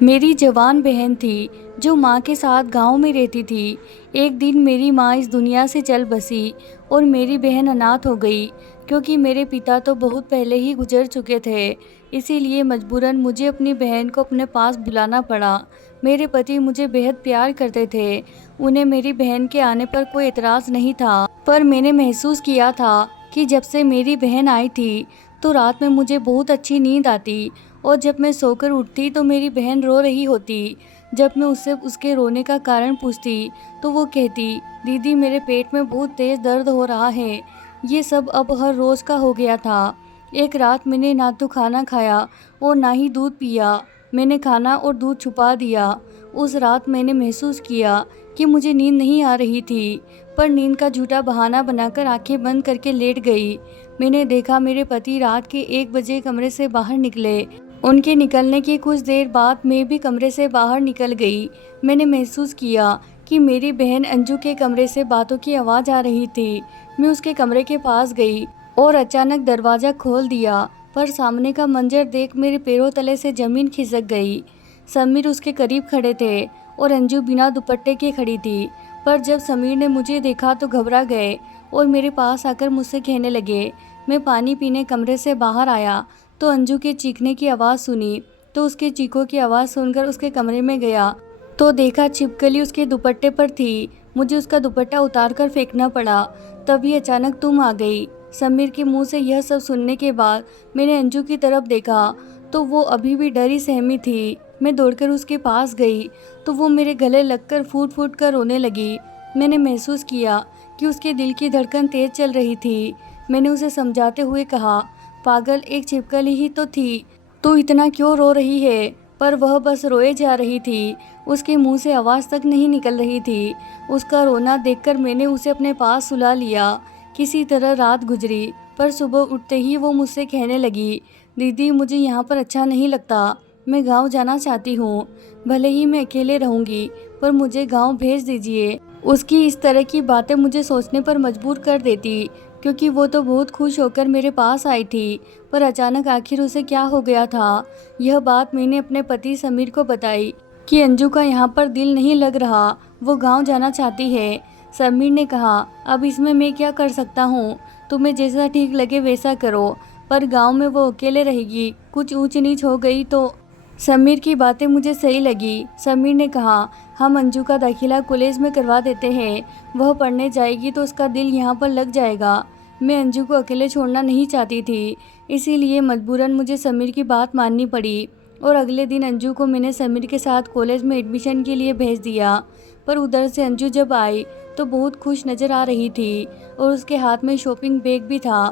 मेरी जवान बहन थी जो माँ के साथ गांव में रहती थी। एक दिन मेरी माँ इस दुनिया से चल बसी और मेरी बहन अनाथ हो गई, क्योंकि मेरे पिता तो बहुत पहले ही गुजर चुके थे। इसीलिए मजबूरन मुझे अपनी बहन को अपने पास बुलाना पड़ा। मेरे पति मुझे बेहद प्यार करते थे। उन्हें मेरी बहन के आने पर कोई एतराज़ नहीं था, पर मैंने महसूस किया था कि जब से मेरी बहन आई थी तो रात में मुझे बहुत अच्छी नींद आती, और जब मैं सोकर उठती तो मेरी बहन रो रही होती। जब मैं उससे उसके रोने का कारण पूछती तो वो कहती, दीदी मेरे पेट में बहुत तेज़ दर्द हो रहा है। ये सब अब हर रोज़ का हो गया था। एक रात मैंने ना तो खाना खाया और ना ही दूध पिया। मैंने खाना और दूध छुपा दिया। उस रात मैंने महसूस किया कि मुझे नींद नहीं आ रही थी, पर नींद का झूठा बहाना बनाकर आंखें बंद करके लेट गई। मैंने देखा मेरे पति रात के 1 बजे कमरे से बाहर निकले। उनके निकलने के कुछ देर बाद मैं भी कमरे से बाहर निकल गई। मैंने महसूस किया कि मेरी बहन अंजू के कमरे से बातों की आवाज़ आ रही थी। मैं उसके कमरे के पास गई और अचानक दरवाज़ा खोल दिया, पर सामने का मंजर देख मेरे पैरों तले से ज़मीन खिसक गई। समीर उसके करीब खड़े थे और अंजू बिना दुपट्टे के खड़ी थी। पर जब समीर ने मुझे देखा तो घबरा गए और मेरे पास आकर मुझसे कहने लगे। मैं पानी पीने कमरे से बाहर आया तो अंजू के चीखने की आवाज़ सुनी। तो उसके चीखों की आवाज़ सुनकर उसके कमरे में गया तो देखा छिपकली उसके दुपट्टे पर थी। मुझे उसका दुपट्टा उतार कर फेंकना पड़ा। तभी अचानक तुम आ गई। समीर के मुंह से यह सब सुनने के बाद मैंने अंजू की तरफ देखा तो वो अभी भी डरी सहमी थी। मैं दौड़कर उसके पास गई तो वो मेरे गले लगकर फूट फूट कर रोने लगी। मैंने महसूस किया कि उसके दिल की धड़कन तेज चल रही थी। मैंने उसे समझाते हुए कहा, पागल, एक छिपकली ही तो थी, तू इतना क्यों रो रही है? पर वह बस रोए जा रही थी। उसके मुंह से आवाज़ तक नहीं निकल रही थी। उसका रोना देखकर मैंने उसे अपने पास सुला लिया। किसी तरह रात गुजरी, पर सुबह उठते ही वो मुझसे कहने लगी, दीदी मुझे यहाँ पर अच्छा नहीं लगता, मैं गांव जाना चाहती हूँ। भले ही मैं अकेले रहूँगी, पर मुझे गांव भेज दीजिए। उसकी इस तरह की बातें मुझे सोचने पर मजबूर कर देती, क्योंकि वो तो बहुत खुश होकर मेरे पास आई थी। पर अचानक आखिर उसे क्या हो गया था? यह बात मैंने अपने पति समीर को बताई कि अंजू का यहाँ पर दिल नहीं लग रहा, वो गांव जाना चाहती है। समीर ने कहा, अब इसमें मैं क्या कर सकता हूँ? तुम्हें जैसा ठीक लगे वैसा करो, पर गांव में वो अकेले रहेगी, कुछ ऊंच नीच हो गई तो। समीर की बातें मुझे सही लगी। समीर ने कहा, हम अंजू का दाखिला कॉलेज में करवा देते हैं, वह पढ़ने जाएगी तो उसका दिल यहाँ पर लग जाएगा। मैं अंजू को अकेले छोड़ना नहीं चाहती थी, इसीलिए मजबूरन मुझे समीर की बात माननी पड़ी। और अगले दिन अंजू को मैंने समीर के साथ कॉलेज में एडमिशन के लिए भेज दिया। पर उधर से अंजू जब आई तो बहुत खुश नज़र आ रही थी और उसके हाथ में शॉपिंग बैग भी था।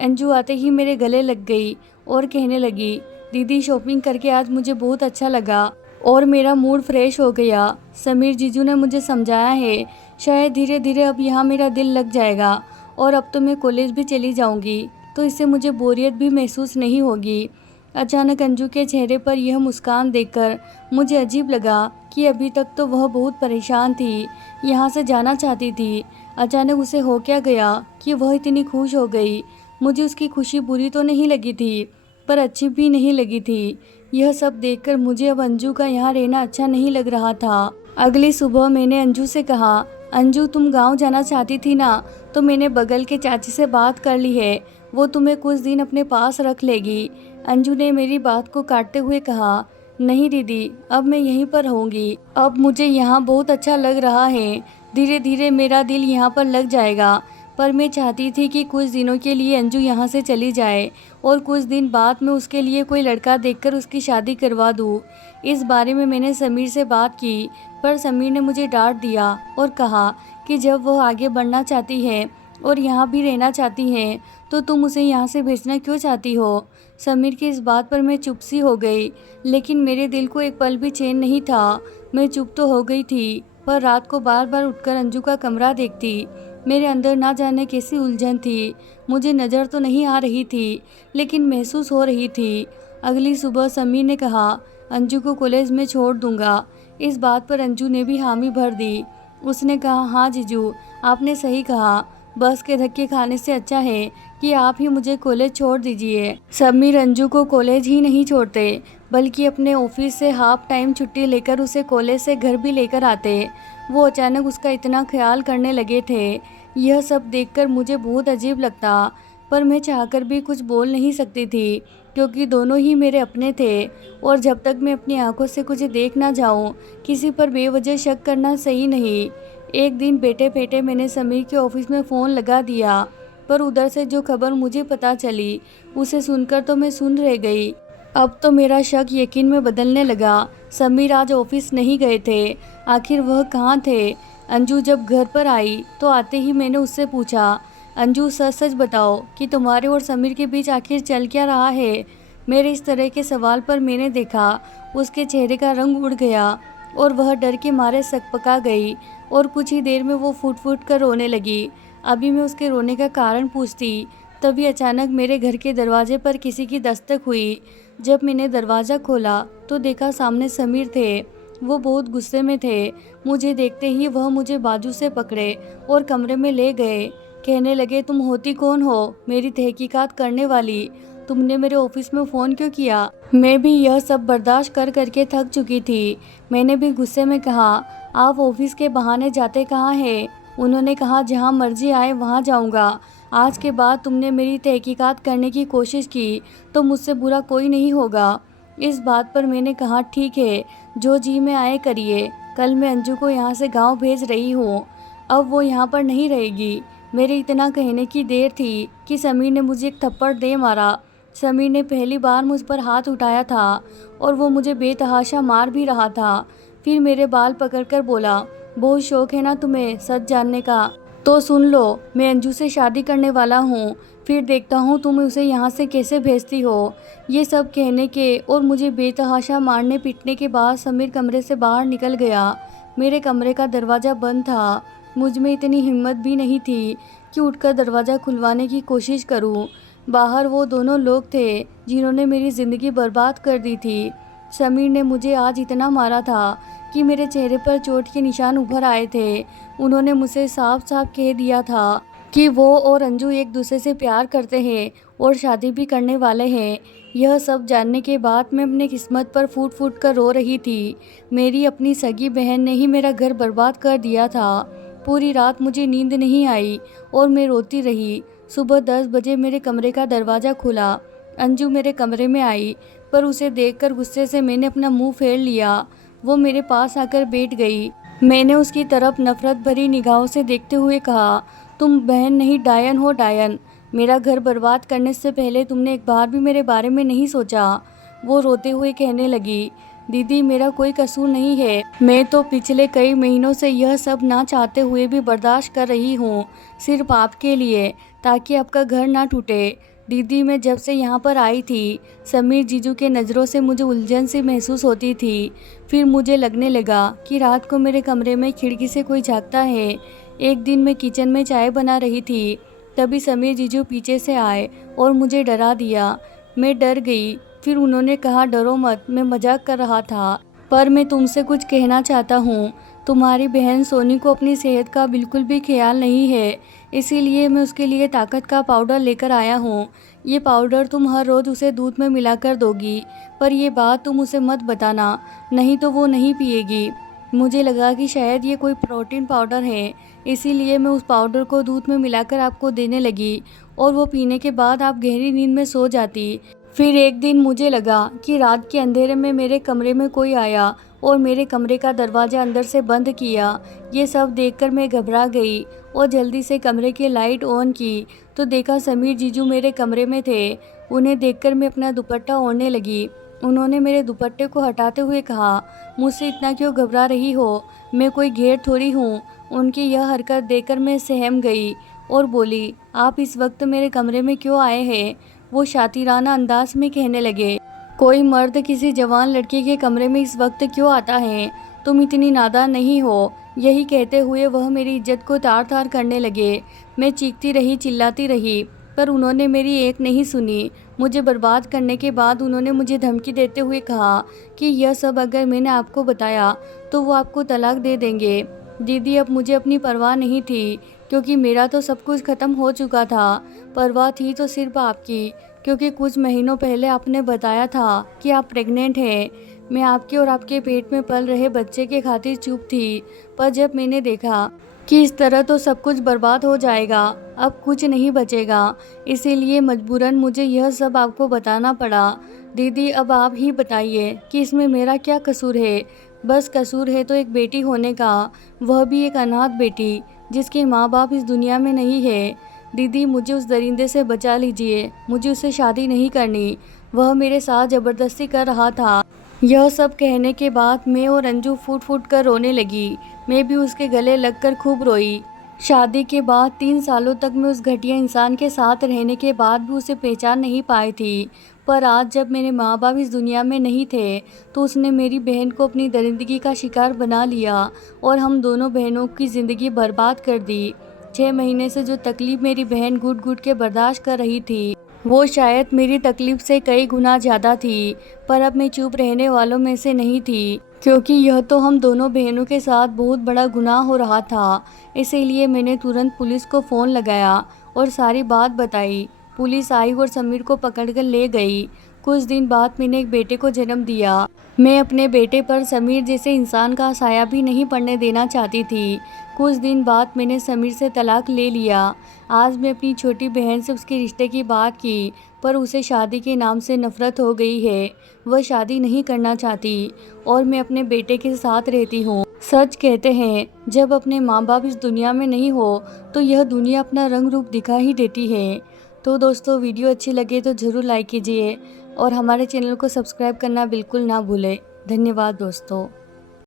अंजू आते ही मेरे गले लग गई और कहने लगी, दीदी शॉपिंग करके आज मुझे बहुत अच्छा लगा और मेरा मूड फ्रेश हो गया। समीर जीजू ने मुझे समझाया है, शायद धीरे धीरे अब यहाँ मेरा दिल लग जाएगा और अब तो मैं कॉलेज भी चली जाऊँगी, तो इससे मुझे बोरियत भी महसूस नहीं होगी। अचानक अंजू के चेहरे पर यह मुस्कान देखकर मुझे अजीब लगा कि अभी तक तो वह बहुत परेशान थी, यहाँ से जाना चाहती थी। अचानक उसे हो क्या गया कि वह इतनी खुश हो गई? मुझे उसकी खुशी बुरी तो नहीं लगी थी, पर अच्छी भी नहीं लगी थी। यह सब देखकर मुझे अब अंजू का यहाँ रहना अच्छा नहीं लग रहा था। अगली सुबह मैंने अंजू से कहा, अंजू तुम गांव जाना चाहती थी ना, तो मैंने बगल के चाची से बात कर ली है, वो तुम्हें कुछ दिन अपने पास रख लेगी। अंजू ने मेरी बात को काटते हुए कहा, नहीं दीदी, अब मैं यहीं पर रहूँगी, अब मुझे यहाँ बहुत अच्छा लग रहा है, धीरे धीरे मेरा दिल यहाँ पर लग जाएगा। पर मैं चाहती थी कि कुछ दिनों के लिए अंजू यहाँ से चली जाए और कुछ दिन बाद मैं उसके लिए कोई लड़का देखकर उसकी शादी करवा दूँ। इस बारे में मैंने समीर से बात की, पर समीर ने मुझे डांट दिया और कहा कि जब वह आगे बढ़ना चाहती है और यहाँ भी रहना चाहती है तो तुम उसे यहाँ से भेजना क्यों चाहती हो? समीर की इस बात पर मैं चुप सी हो गई, लेकिन मेरे दिल को एक पल भी चैन नहीं था। मैं चुप तो हो गई थी, पर रात को बार बार उठकर अंजू का कमरा देखती। मेरे अंदर ना जाने कैसी उलझन थी। मुझे नज़र तो नहीं आ रही थी, लेकिन महसूस हो रही थी। अगली सुबह समीर ने कहा, अंजू को कॉलेज में छोड़ दूंगा। इस बात पर अंजू ने भी हामी भर दी। उसने कहा, हाँ जीजू, आपने सही कहा, बस के धक्के खाने से अच्छा है कि आप ही मुझे कॉलेज छोड़ दीजिए। समीर अंजू को कॉलेज ही नहीं छोड़ते, बल्कि अपने ऑफिस से हाफ टाइम छुट्टी लेकर उसे कॉलेज से घर भी लेकर आते। वो अचानक उसका इतना ख्याल करने लगे थे। यह सब देखकर मुझे बहुत अजीब लगता, पर मैं चाहकर भी कुछ बोल नहीं सकती थी, क्योंकि दोनों ही मेरे अपने थे और जब तक मैं अपनी आंखों से कुछ देख ना जाऊं, किसी पर बेवजह शक करना सही नहीं। एक दिन बेटे बेटे मैंने समीर के ऑफिस में फ़ोन लगा दिया, पर उधर से जो खबर मुझे पता चली उसे सुनकर तो मैं सुन रह गई। अब तो मेरा शक यकीन में बदलने लगा। समीर आज ऑफिस नहीं गए थे। आखिर वह कहाँ थे? अंजू जब घर पर आई तो आते ही मैंने उससे पूछा, अंजू सच सच बताओ कि तुम्हारे और समीर के बीच आखिर चल क्या रहा है? मेरे इस तरह के सवाल पर मैंने देखा उसके चेहरे का रंग उड़ गया और वह डर के मारे सकपका गई और कुछ ही देर में वो फूट फूट कर रोने लगी। अभी मैं उसके रोने का कारण पूछती, तभी अचानक मेरे घर के दरवाजे पर किसी की दस्तक हुई। जब मैंने दरवाज़ा खोला तो देखा सामने समीर थे। वो बहुत गुस्से में थे। मुझे देखते ही वह मुझे बाजू से पकड़े और कमरे में ले गए। कहने लगे, तुम होती कौन हो? मेरी तहकीकात करने वाली। तुमने मेरे ऑफिस में फ़ोन क्यों किया? मैं भी यह सब बर्दाश्त कर करके थक चुकी थी। मैंने भी गुस्से में कहा, आप ऑफिस के बहाने जाते कहाँ हैं? उन्होंने कहा, जहाँ मर्जी आए वहाँ जाऊँगा। आज के बाद तुमने मेरी तहकीकात करने की कोशिश की तो मुझसे बुरा कोई नहीं होगा। इस बात पर मैंने कहा, ठीक है, जो जी में आए करिए। कल मैं अंजू को यहाँ से गांव भेज रही हूँ। अब वो यहाँ पर नहीं रहेगी। मेरे इतना कहने की देर थी कि समीर ने मुझे एक थप्पड़ दे मारा। समीर ने पहली बार मुझ पर हाथ उठाया था और वो मुझे बेतहाशा मार भी रहा था। फिर मेरे बाल पकड़कर बोला, बहुत शौक है ना तुम्हें सच जानने का? तो सुन लो, मैं अंजू से शादी करने वाला हूँ। फिर देखता हूँ तुम उसे यहाँ से कैसे भेजती हो। ये सब कहने के और मुझे बेतहाशा मारने पीटने के बाद समीर कमरे से बाहर निकल गया। मेरे कमरे का दरवाज़ा बंद था। मुझ में इतनी हिम्मत भी नहीं थी कि उठकर दरवाज़ा खुलवाने की कोशिश करूँ। बाहर वो दोनों लोग थे जिन्होंने मेरी ज़िंदगी बर्बाद कर दी थी। समीर ने मुझे आज इतना मारा था कि मेरे चेहरे पर चोट के निशान उभर आए थे। उन्होंने मुझसे साफ साफ कह दिया था कि वो और अंजू एक दूसरे से प्यार करते हैं और शादी भी करने वाले हैं। यह सब जानने के बाद मैं अपने किस्मत पर फूट फूट कर रो रही थी। मेरी अपनी सगी बहन ने ही मेरा घर बर्बाद कर दिया था। पूरी रात मुझे नींद नहीं आई और मैं रोती रही। सुबह 10 बजे मेरे कमरे का दरवाज़ा खुला। अंजू मेरे कमरे में आई, पर उसे देखकर गुस्से से मैंने अपना मुंह फेर लिया। वो मेरे पास आकर बैठ गई। मैंने उसकी तरफ नफरत भरी निगाहों से देखते हुए कहा, तुम बहन नहीं डायन हो डायन। मेरा घर बर्बाद करने से पहले तुमने एक बार भी मेरे बारे में नहीं सोचा। वो रोते हुए कहने लगी, दीदी मेरा कोई कसूर नहीं है। मैं तो पिछले कई महीनों से यह सब ना चाहते हुए भी बर्दाश्त कर रही हूँ, सिर्फ आपके लिए, ताकि आपका घर ना टूटे। दीदी मैं जब से यहाँ पर आई थी, समीर जीजू के नज़रों से मुझे उलझन सी महसूस होती थी। फिर मुझे लगने लगा कि रात को मेरे कमरे में खिड़की से कोई झांकता है। एक दिन मैं किचन में चाय बना रही थी, तभी समीर जीजू पीछे से आए और मुझे डरा दिया। मैं डर गई। फिर उन्होंने कहा, डरो मत, मैं मजाक कर रहा था, पर मैं तुमसे कुछ कहना चाहता हूँ। तुम्हारी बहन सोनी को अपनी सेहत का बिल्कुल भी ख्याल नहीं है, इसीलिए मैं उसके लिए ताकत का पाउडर लेकर आया हूँ। ये पाउडर तुम हर रोज़ उसे दूध में मिलाकर दोगी, पर ये बात तुम उसे मत बताना, नहीं तो वो नहीं पिएगी। मुझे लगा कि शायद ये कोई प्रोटीन पाउडर है, इसीलिए मैं उस पाउडर को दूध में मिलाकर आपको देने लगी और वो पीने के बाद आप गहरी नींद में सो जाती। फिर एक दिन मुझे लगा कि रात के अंधेरे में मेरे कमरे में कोई आया और मेरे कमरे का दरवाज़ा अंदर से बंद किया। ये सब देखकर मैं घबरा गई और जल्दी से कमरे की लाइट ऑन की तो देखा समीर जीजू मेरे कमरे में थे। उन्हें देखकर मैं अपना दुपट्टा ओढ़ने लगी। उन्होंने मेरे दुपट्टे को हटाते हुए कहा, मुझसे इतना क्यों घबरा रही हो? मैं कोई घेर थोड़ी हूँ। उनकी यह हरकत देखकर मैं सहम गई और बोली, आप इस वक्त मेरे कमरे में क्यों आए हैं? वो शातिराना अंदाज में कहने लगे, कोई मर्द किसी जवान लड़की के कमरे में इस वक्त क्यों आता है? तुम इतनी नादान नहीं हो। यही कहते हुए वह मेरी इज्जत को तार तार करने लगे। मैं चीखती रही, चिल्लाती रही, पर उन्होंने मेरी एक नहीं सुनी। मुझे बर्बाद करने के बाद उन्होंने मुझे धमकी देते हुए कहा कि यह सब अगर मैंने आपको बताया तो वो आपको तलाक दे देंगे। दीदी अब मुझे अपनी परवाह नहीं थी, क्योंकि मेरा तो सब कुछ ख़त्म हो चुका था। परवाह थी तो सिर्फ आपकी, क्योंकि कुछ महीनों पहले आपने बताया था कि आप प्रेग्नेंट हैं। मैं आपके और आपके पेट में पल रहे बच्चे के खातिर चुप थी, पर जब मैंने देखा कि इस तरह तो सब कुछ बर्बाद हो जाएगा, अब कुछ नहीं बचेगा, इसीलिए मजबूरन मुझे यह सब आपको बताना पड़ा। दीदी, अब आप ही बताइए कि इसमें मेरा क्या कसूर है। बस कसूर है तो एक बेटी होने का, वह भी एक अनाथ बेटी जिसके माँ बाप इस दुनिया में नहीं है। दीदी, मुझे उस दरिंदे से बचा लीजिए, मुझे उससे शादी नहीं करनी, वह मेरे साथ ज़बरदस्ती कर रहा था। यह सब कहने के बाद मैं और अंजू फूट फूट कर रोने लगी। मैं भी उसके गले लगकर खूब रोई। शादी के बाद 3 सालों तक मैं उस घटिया इंसान के साथ रहने के बाद भी उसे पहचान नहीं पाई थी, पर आज जब मेरे माँ बाप इस दुनिया में नहीं थे तो उसने मेरी बहन को अपनी दरिंदगी का शिकार बना लिया और हम दोनों बहनों की ज़िंदगी बर्बाद कर दी। 6 महीने से जो तकलीफ़ मेरी बहन घुट घुट के बर्दाश्त कर रही थी, वो शायद मेरी तकलीफ़ से कई गुना ज़्यादा थी, पर अब मैं चुप रहने वालों में से नहीं थी, क्योंकि यह तो हम दोनों बहनों के साथ बहुत बड़ा गुनाह हो रहा था। इसीलिए मैंने तुरंत पुलिस को फ़ोन लगाया और सारी बात बताई। पुलिस आई और समीर को पकड़कर ले गई। कुछ दिन बाद मैंने एक बेटे को जन्म दिया। मैं अपने बेटे पर समीर जैसे इंसान का साया भी नहीं पड़ने देना चाहती थी। कुछ दिन बाद मैंने समीर से तलाक ले लिया। आज मैं अपनी छोटी बहन से उसके रिश्ते की बात की, पर उसे शादी के नाम से नफ़रत हो गई है। वह शादी नहीं करना चाहती और मैं अपने बेटे के साथ रहती हूँ। सच कहते हैं, जब अपने माँ बाप इस दुनिया में नहीं हो तो यह दुनिया अपना रंग रूप दिखा ही देती है। तो दोस्तों, वीडियो अच्छी लगे तो ज़रूर लाइक कीजिए और हमारे चैनल को सब्सक्राइब करना बिल्कुल ना भूलें। धन्यवाद दोस्तों।